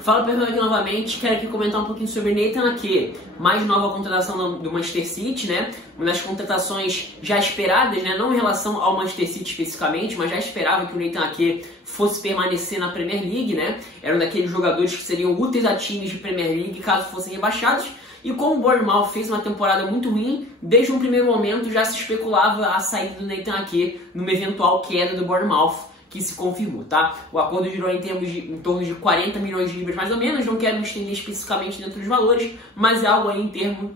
Fala pessoal aqui novamente, quero aqui comentar um pouquinho sobre Nathan Ake, mais nova contratação do Manchester City, né? Uma das contratações já esperadas, né? Não em relação ao Manchester City especificamente, mas já esperava que o Nathan Ake fosse permanecer na Premier League, né? Era um daqueles jogadores que seriam úteis a times de Premier League caso fossem rebaixados. E como o Bournemouth fez uma temporada muito ruim, desde um primeiro momento já se especulava a saída do Nathan Ake numa eventual queda do Bournemouth, que se confirmou, tá? O acordo girou em torno de 40 milhões de libras mais ou menos, não quero me estender especificamente dentro dos valores, mas é algo aí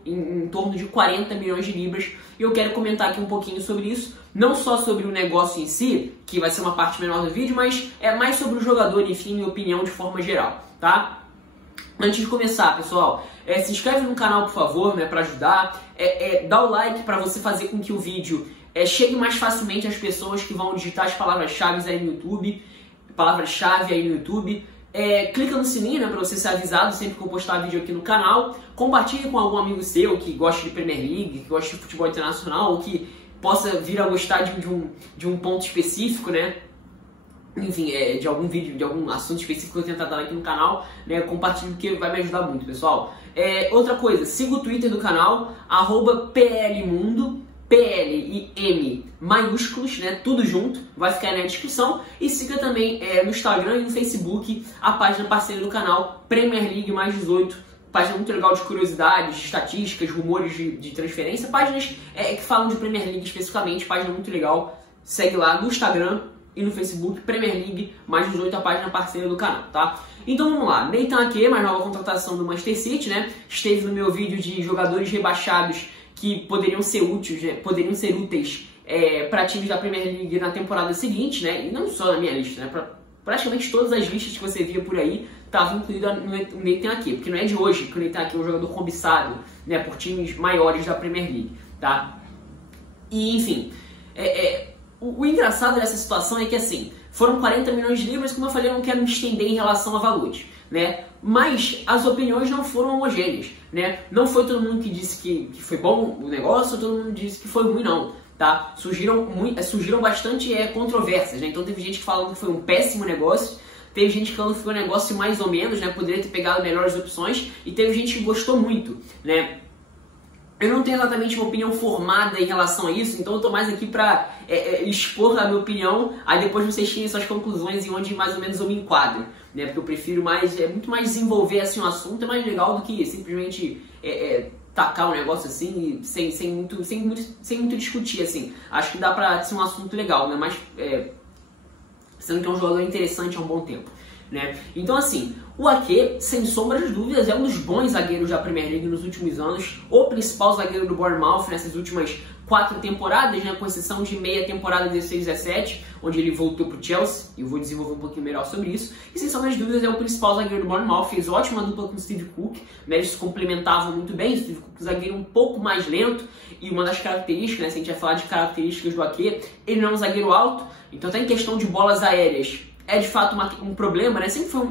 em torno de 40 milhões de libras, e eu quero comentar aqui um pouquinho sobre isso, não só sobre o negócio em si, que vai ser uma parte menor do vídeo, mas é mais sobre o jogador, enfim, minha opinião de forma geral, tá? Antes de começar, pessoal, se inscreve no canal, por favor, né, para ajudar, dá o like para você fazer com que o vídeo chegue mais facilmente às pessoas que vão digitar as palavras-chave aí no YouTube, clica no sininho, né, para você ser avisado sempre que eu postar vídeo aqui no canal, compartilhe com algum amigo seu que gosta de Premier League, que gosta de futebol internacional, ou que possa vir a gostar de um ponto específico, né, enfim, de algum vídeo, de algum assunto específico que eu tenho tratado aqui no canal, né, compartilhe porque vai me ajudar muito, pessoal. Outra coisa, siga o Twitter do canal, @PLMundo, PL e M maiúsculos, né, tudo junto, vai ficar aí na descrição. E siga também no Instagram e no Facebook a página parceira do canal, Premier League mais 18, página muito legal de curiosidades, de estatísticas, rumores de transferência, páginas que falam de Premier League especificamente, página muito legal, segue lá no Instagram e no Facebook, Premier League mais 18, a página parceira do canal, tá? Então vamos lá, Nathan Ake, mais nova contratação do Manchester City, né, esteve no meu vídeo de jogadores rebaixados que poderiam ser úteis, né, para times da Premier League na temporada seguinte, né, e não só na minha lista, né, praticamente todas as listas que você via por aí estavam incluídas no Nathan Ake, porque não é de hoje que o Nathan Ake é um jogador cobiçado, né, por times maiores da Premier League, tá? E enfim, o engraçado dessa situação é que assim, foram 40 milhões de libras, como eu falei, eu não quero me estender em relação a valores, né? Mas as opiniões não foram homogêneas, né? Não foi todo mundo que disse que foi bom o negócio, todo mundo disse que foi ruim não, tá? Surgiram bastante controvérsias, né? Então teve gente falando que foi um péssimo negócio, teve gente falando que foi um negócio mais ou menos, né? Poderia ter pegado melhores opções, e teve gente que gostou muito, né? Eu não tenho exatamente uma opinião formada em relação a isso, então eu tô mais aqui pra expor a minha opinião, aí depois vocês tirem suas conclusões em onde mais ou menos eu me enquadro, né? Porque eu prefiro muito mais desenvolver assim um assunto, é mais legal do que simplesmente tacar um negócio assim e sem muito discutir, assim. Acho que dá pra ser um assunto legal, né? Mas sendo que é um jogador interessante há um bom tempo, né? Então assim, o Ake, sem sombra de dúvidas, é um dos bons zagueiros da Premier League nos últimos anos, o principal zagueiro do Bournemouth nessas últimas 4 temporadas, né, com exceção de meia temporada 16-17, onde ele voltou para o Chelsea, e eu vou desenvolver um pouquinho melhor sobre isso, e sem sombra de dúvidas é o principal zagueiro do Bournemouth, fez ótima dupla com o Steve Cook, né, eles se complementavam muito bem, o Steve Cook zagueiro um pouco mais lento, e uma das características, né, se a gente vai falar de características do Ake, ele não é um zagueiro alto, então até em questão de bolas aéreas, é de fato um problema, né? Sempre foi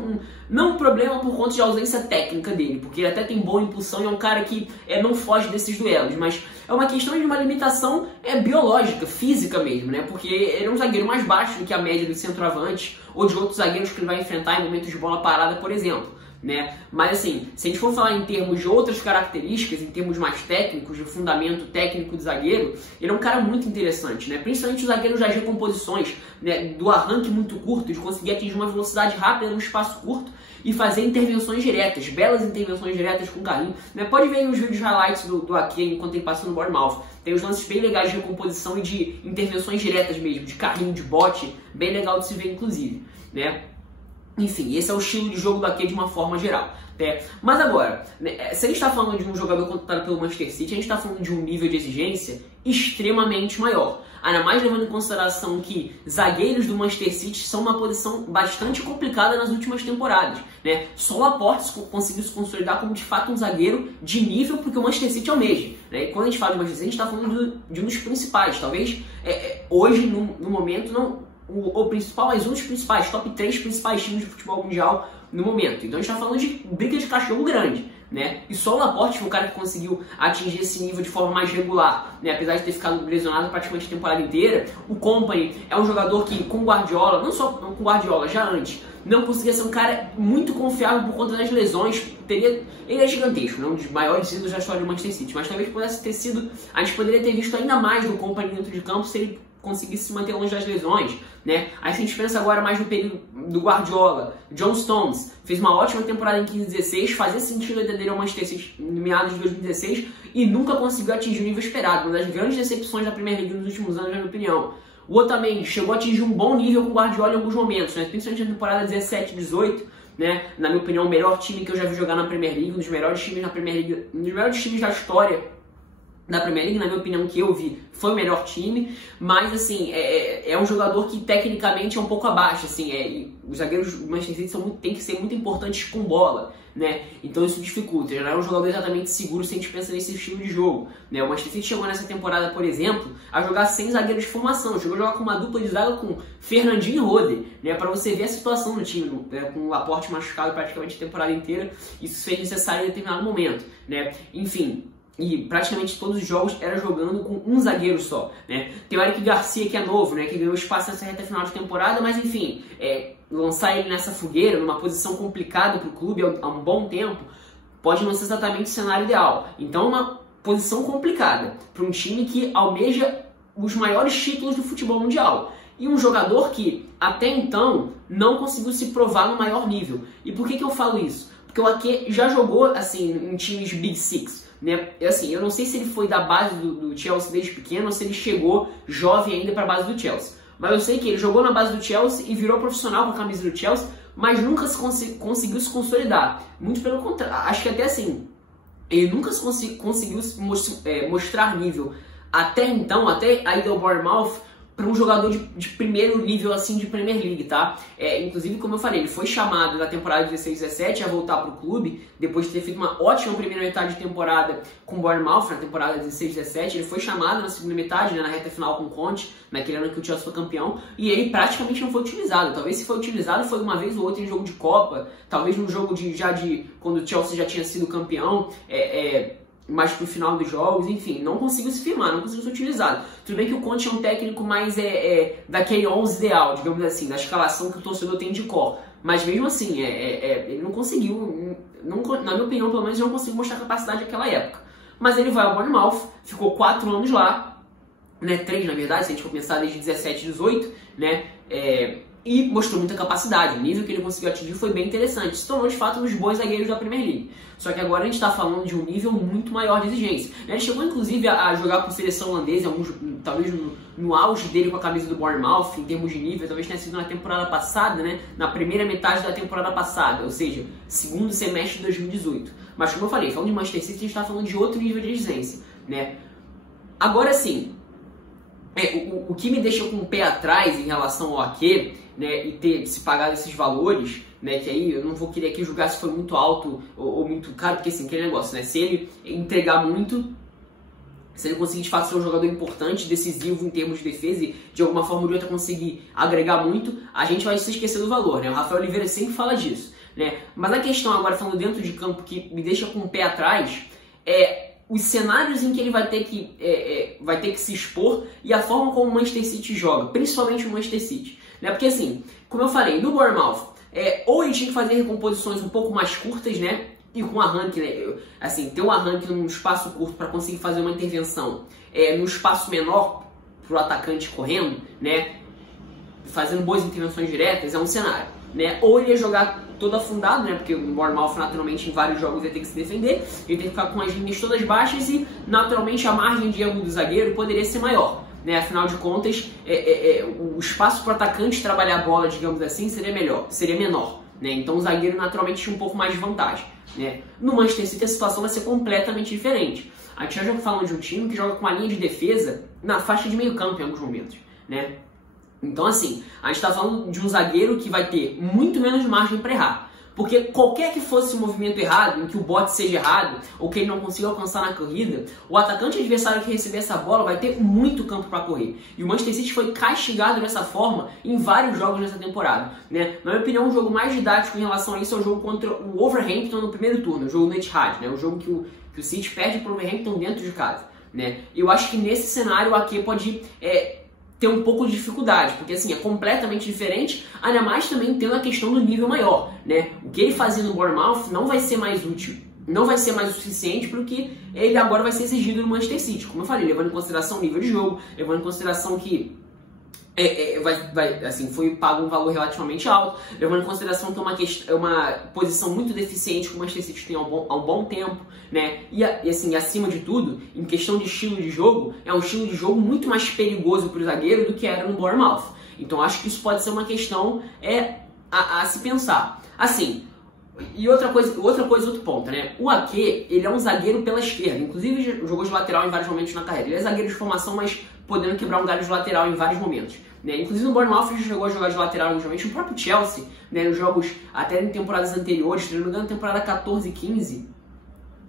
não um problema por conta de ausência técnica dele, porque ele até tem boa impulsão e é um cara que não foge desses duelos, mas é uma questão de uma limitação biológica, física mesmo, né? Porque ele é um zagueiro mais baixo do que a média dos centroavantes ou de outros zagueiros que ele vai enfrentar em momentos de bola parada, por exemplo, né? Mas assim, se a gente for falar em termos de outras características, em termos mais técnicos, de fundamento técnico do zagueiro, ele é um cara muito interessante, né? Principalmente os zagueiros das recomposições, né? Do arranque muito curto, de conseguir atingir uma velocidade rápida num espaço curto e fazer intervenções diretas, belas intervenções diretas com carrinho, né? Pode ver aí os vídeos highlights do Ake enquanto ele passa no Bournemouth. Tem uns lances bem legais de recomposição e de intervenções diretas mesmo, de carrinho, de bote, bem legal de se ver inclusive, né? Enfim, esse é o estilo de jogo do Ake de uma forma geral, né? Mas agora, né, se a gente está falando de um jogador contratado pelo Manchester City, a gente está falando de um nível de exigência extremamente maior. Ainda mais levando em consideração que zagueiros do Manchester City são uma posição bastante complicada nas últimas temporadas, né? Só o Laporte conseguiu se consolidar como de fato um zagueiro de nível porque o Manchester City almeja, né? E quando a gente fala de Manchester City, a gente está falando de um dos principais, talvez hoje, no momento, não o principal, mas um dos principais, top 3 principais times de futebol mundial no momento. Então a gente está falando de briga de cachorro grande, né? E só o Laporte foi o cara que conseguiu atingir esse nível de forma mais regular, né? Apesar de ter ficado lesionado praticamente a temporada inteira. O Kompany é um jogador que, com Guardiola, não só com Guardiola, já antes, não conseguia ser um cara muito confiável por conta das lesões. Ele é gigantesco, né? Um dos maiores ídolos da história do Manchester City, mas talvez pudesse ter sido, a gente poderia ter visto ainda mais do Kompany dentro de campo se ele conseguisse se manter longe das lesões, né? Aí se a gente pensa agora mais no período do Guardiola, John Stones fez uma ótima temporada em 15-16, fazia sentido a dele ao Manchester City em meados de 2016 e nunca conseguiu atingir o nível esperado, uma das grandes decepções da Premier League nos últimos anos, na minha opinião. O Otamendi chegou a atingir um bom nível com o Guardiola em alguns momentos, né? Principalmente na temporada 17-18, né? Na minha opinião, o melhor time que eu já vi jogar na Premier League, um dos melhores times na Premier League, um dos melhores times da história da Premier League, na minha opinião, que eu vi, foi o melhor time, mas assim, é um jogador que tecnicamente é um pouco abaixo, assim, os zagueiros do Manchester City têm que ser muito importantes com bola, né? Então isso dificulta, já não é um jogador exatamente seguro se a gente pensa nesse estilo de jogo, né? O Manchester City chegou nessa temporada, por exemplo, a jogar sem zagueiros de formação, chegou a jogar com uma dupla de zaga com Fernandinho e Rode, né? Para você ver a situação do time, né? Com o Laporte machucado praticamente a temporada inteira, isso fez necessário em determinado momento, né? Enfim, e praticamente todos os jogos era jogando com um zagueiro só, né? Tem o Eric Garcia, que é novo, né? Que ganhou espaço nessa reta final de temporada, mas enfim, lançar ele nessa fogueira, numa posição complicada para o clube há um bom tempo, pode não ser exatamente o cenário ideal. Então, uma posição complicada para um time que almeja os maiores títulos do futebol mundial. E um jogador que, até então, não conseguiu se provar no maior nível. E por que eu falo isso? Porque o Ake já jogou, assim, em times Big Six, né? Assim, eu não sei se ele foi da base do Chelsea desde pequeno ou se ele chegou jovem ainda para a base do Chelsea. Mas eu sei que ele jogou na base do Chelsea e virou profissional com a camisa do Chelsea, mas nunca conseguiu se consolidar. Muito pelo contrário, acho que até assim, ele nunca conseguiu mostrar nível até então, até a ida ao Bournemouth, para um jogador de primeiro nível assim de Premier League, tá? Inclusive, como eu falei, ele foi chamado na temporada 16-17 a voltar para o clube, depois de ter feito uma ótima primeira metade de temporada com o Bournemouth, na temporada 16-17, ele foi chamado na segunda metade, né, na reta final com o Conte, naquele ano que o Chelsea foi campeão, e ele praticamente não foi utilizado. Talvez se foi utilizado foi uma vez ou outra em jogo de Copa, talvez num jogo quando o Chelsea já tinha sido campeão, mais pro final dos jogos, enfim, não conseguiu se firmar, não conseguiu ser utilizado. Tudo bem que o Conte é um técnico mais daquele 11 ideal, digamos assim, da escalação que o torcedor tem de cor, mas mesmo assim, ele não conseguiu, na minha opinião, pelo menos, não conseguiu mostrar capacidade naquela época. Mas ele vai ao Bournemouth, ficou 4 anos lá, né, 3 na verdade, se a gente for pensar desde 17, 18, né, e mostrou muita capacidade. O nível que ele conseguiu atingir foi bem interessante. Se tornou, de fato, um dos bons zagueiros da Premier League. Só que agora a gente está falando de um nível muito maior de exigência. Ele chegou, inclusive, a jogar por seleção holandesa, talvez no auge dele com a camisa do Bournemouth, em termos de nível, talvez tenha sido na temporada passada, né? Na primeira metade da temporada passada, ou seja, segundo semestre de 2018. Mas, como eu falei, falando de Manchester City, a gente está falando de outro nível de exigência, né? Agora sim, o que me deixa com o pé atrás em relação ao Ake, né, e ter se pagado esses valores, né, que aí eu não vou querer aqui julgar se foi muito alto ou muito caro, porque assim, aquele negócio, né, se ele entregar muito, se ele conseguir de fato ser um jogador importante, decisivo em termos de defesa e de alguma forma ou de outra conseguir agregar muito, a gente vai se esquecer do valor, né, o Rafael Oliveira sempre fala disso, né, mas a questão agora, falando dentro de campo, que me deixa com o pé atrás, os cenários em que ele vai ter que se expor e a forma como o Manchester City joga, principalmente o Manchester City, né? Porque assim, como eu falei, no Bournemouth, ou ele tinha que fazer recomposições um pouco mais curtas, né? E com arranque, né? Assim, ter um arranque num espaço curto para conseguir fazer uma intervenção num espaço menor para o atacante correndo, né? Fazendo boas intervenções diretas, é um cenário, né? Ou ele ia jogar todo afundado, né? Porque o Bournemouth naturalmente em vários jogos ia ter que se defender, ele tem que ficar com as linhas todas baixas e naturalmente a margem de erro do zagueiro poderia ser maior, né? Afinal de contas, o espaço para o atacante trabalhar a bola, digamos assim, seria menor, né? Então o zagueiro naturalmente tinha um pouco mais de vantagem, né? No Manchester City a situação vai ser completamente diferente. A gente já joga falando de um time que joga com a linha de defesa na faixa de meio campo em alguns momentos, né? Então, assim, a gente está falando de um zagueiro que vai ter muito menos margem para errar. Porque qualquer que fosse o movimento errado, em que o bote seja errado, ou que ele não consiga alcançar na corrida, o atacante adversário que receber essa bola vai ter muito campo para correr. E o Manchester City foi castigado dessa forma em vários jogos nessa temporada, né? Na minha opinião, o jogo mais didático em relação a isso é o jogo contra o Wolverhampton no primeiro turno, o jogo no Etihad, né? O jogo que o City perde para o Wolverhampton dentro de casa, né? Eu acho que nesse cenário o Ake pode ter um pouco de dificuldade, porque assim, é completamente diferente, ainda mais também tendo a questão do nível maior, né? O que ele fazia no Bournemouth não vai ser mais útil, não vai ser mais o suficiente para o que ele agora vai ser exigido no Manchester City. Como eu falei, levando em consideração o nível de jogo, levando em consideração que foi pago um valor relativamente alto, levando em consideração que é uma posição muito deficiente que o Manchester City tem há um bom tempo, né? E assim, acima de tudo, em questão de estilo de jogo, é um estilo de jogo muito mais perigoso para o zagueiro do que era no Bournemouth. Então acho que isso pode ser uma questão a se pensar. Assim, e outro ponto, né? O Ake, ele é um zagueiro pela esquerda, inclusive jogou de lateral em vários momentos na carreira. Ele é zagueiro de formação, mas podendo quebrar um galho de lateral em vários momentos, né? Inclusive no Bournemouth ele chegou a jogar de lateral originalmente. O próprio Chelsea, né, nos jogos até em temporadas anteriores, se não me engano, temporada 14 e 15,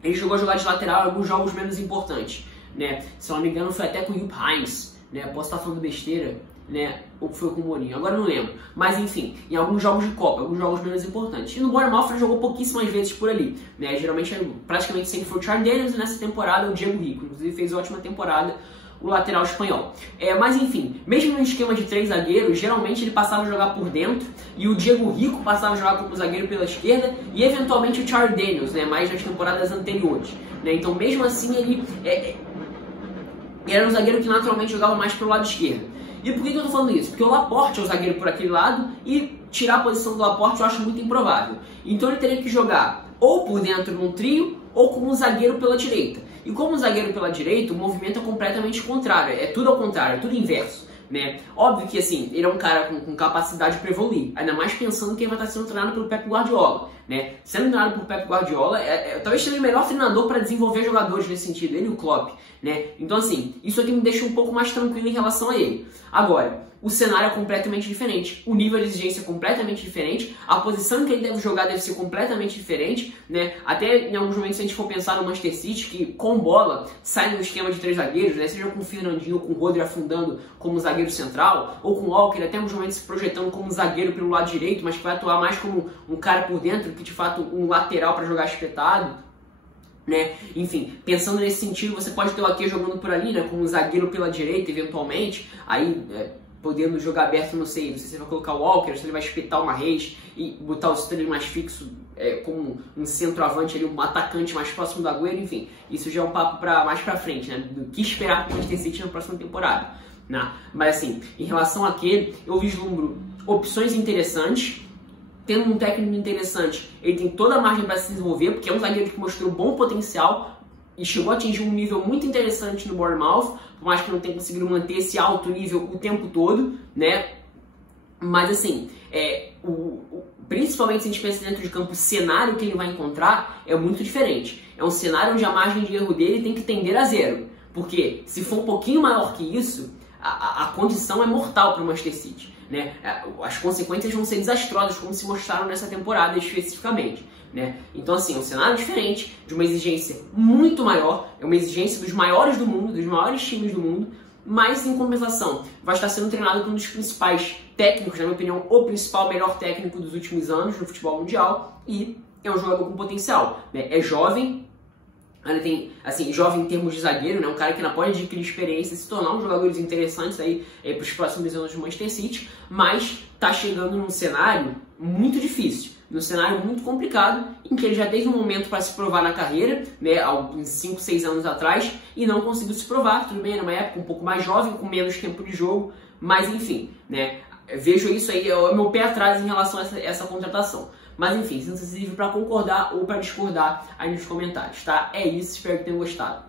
ele chegou a jogar de lateral em alguns jogos menos importantes, né? Se não me engano foi até com o Jupp Heynckes, né? Posso estar falando besteira, né? Ou foi com o Mourinho, agora não lembro. Mas enfim, em alguns jogos de Copa, alguns jogos menos importantes. E no Bournemouth ele jogou pouquíssimas vezes por ali, né? Geralmente, praticamente sempre foi o Charles Daniels, e nessa temporada o Diego Rico. Inclusive fez ótima temporada o lateral espanhol. Mas enfim, mesmo no esquema de 3 zagueiros, geralmente ele passava a jogar por dentro e o Diego Rico passava a jogar como zagueiro pela esquerda e eventualmente o Charles Daniels, né? Mais nas temporadas anteriores, né? Então mesmo assim ele era um zagueiro que naturalmente jogava mais pelo lado esquerdo. E por que eu tô falando isso? Porque o Laporte é o zagueiro por aquele lado e tirar a posição do Laporte eu acho muito improvável. Então ele teria que jogar ou por dentro num trio ou como um zagueiro pela direita. E como zagueiro pela direita, o movimento é completamente contrário, é tudo ao contrário, é tudo inverso, né? Óbvio que assim, ele é um cara com capacidade para evoluir, ainda mais pensando que ele vai estar sendo treinado pelo Pep Guardiola, né? Sendo treinado pelo Pep Guardiola, talvez seja o melhor treinador para desenvolver jogadores nesse sentido, ele e o Klopp, né? Então assim, isso aqui me deixa um pouco mais tranquilo em relação a ele. Agora, o cenário é completamente diferente, o nível de exigência é completamente diferente, a posição que ele deve jogar deve ser completamente diferente, né? Até em alguns momentos, se a gente for pensar no Manchester City, que com bola sai no esquema de 3 zagueiros, né? Seja com o Fernandinho ou com o Rodri afundando como zagueiro central, ou com o Walker até em alguns momentos se projetando como zagueiro pelo lado direito, mas que vai atuar mais como um cara por dentro, que de fato um lateral para jogar espetado, né? Enfim, pensando nesse sentido, você pode ter o Ake jogando por ali, né? Como um zagueiro pela direita, eventualmente, aí podendo jogar aberto, não sei se você vai colocar o Walker, se ele vai espetar o Mahrez e botar o Sterling mais fixo como um centroavante ali, um atacante mais próximo do Agüero, enfim, isso já é um papo mais pra frente, né? Do que esperar para o Manchester City na próxima temporada, né? Mas assim, em relação àquele, eu vislumbro opções interessantes. Tendo um técnico interessante, ele tem toda a margem para se desenvolver, porque é um zagueiro que mostrou bom potencial e chegou a atingir um nível muito interessante no Bournemouth, por mais que não tenha conseguido manter esse alto nível o tempo todo, né? Mas assim, principalmente se a gente pensa dentro de campo, o cenário que ele vai encontrar é muito diferente. É um cenário onde a margem de erro dele tem que tender a 0. Porque se for um pouquinho maior que isso, a condição é mortal para o Manchester City, né? As consequências vão ser desastrosas, como se mostraram nessa temporada especificamente, né? Então assim, é um cenário diferente, de uma exigência muito maior, é uma exigência dos maiores do mundo, dos maiores times do mundo, mas em compensação vai estar sendo treinado por um dos principais técnicos, na minha opinião, o principal melhor técnico dos últimos anos no futebol mundial, e é um jogador com potencial, né? É jovem, ele tem, assim, jovem em termos de zagueiro, né? Um cara que ainda pode adquirir experiência, se tornar um jogador interessantes aí para os próximos anos do Manchester City, mas está chegando num cenário muito difícil, num cenário muito complicado, em que ele já teve um momento para se provar na carreira, né? Há 5, 6 anos atrás, e não conseguiu se provar. Tudo bem, era uma época um pouco mais jovem, com menos tempo de jogo, mas enfim, né? Vejo isso aí, é o meu pé atrás em relação a essa contratação. Mas enfim, sinta-se livre para concordar ou para discordar aí nos comentários, tá? É isso, espero que tenham gostado.